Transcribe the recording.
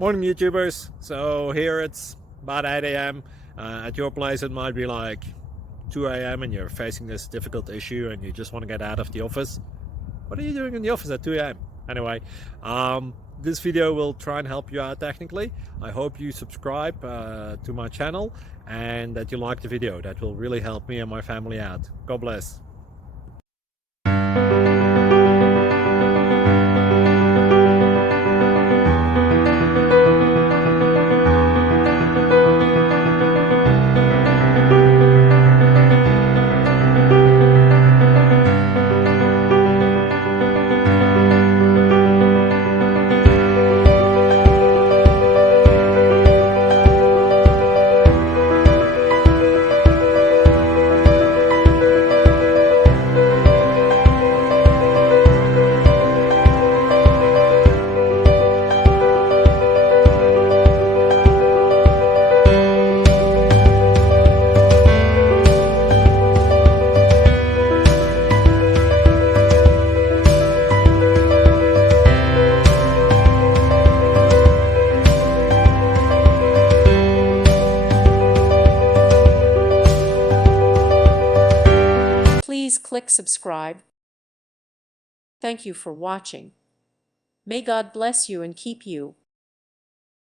Morning YouTubers. So here it's about 8 a.m. At your place it might be like 2 a.m. and you're facing this difficult issue and you just want to get out of the office. What are you doing in the office at 2 a.m.? Anyway, this video will try and help you out technically. I hope you subscribe to my channel and that you like the video. That will really help me and my family out. God bless. Please click subscribe. Thank you for watching. May God bless you and keep you.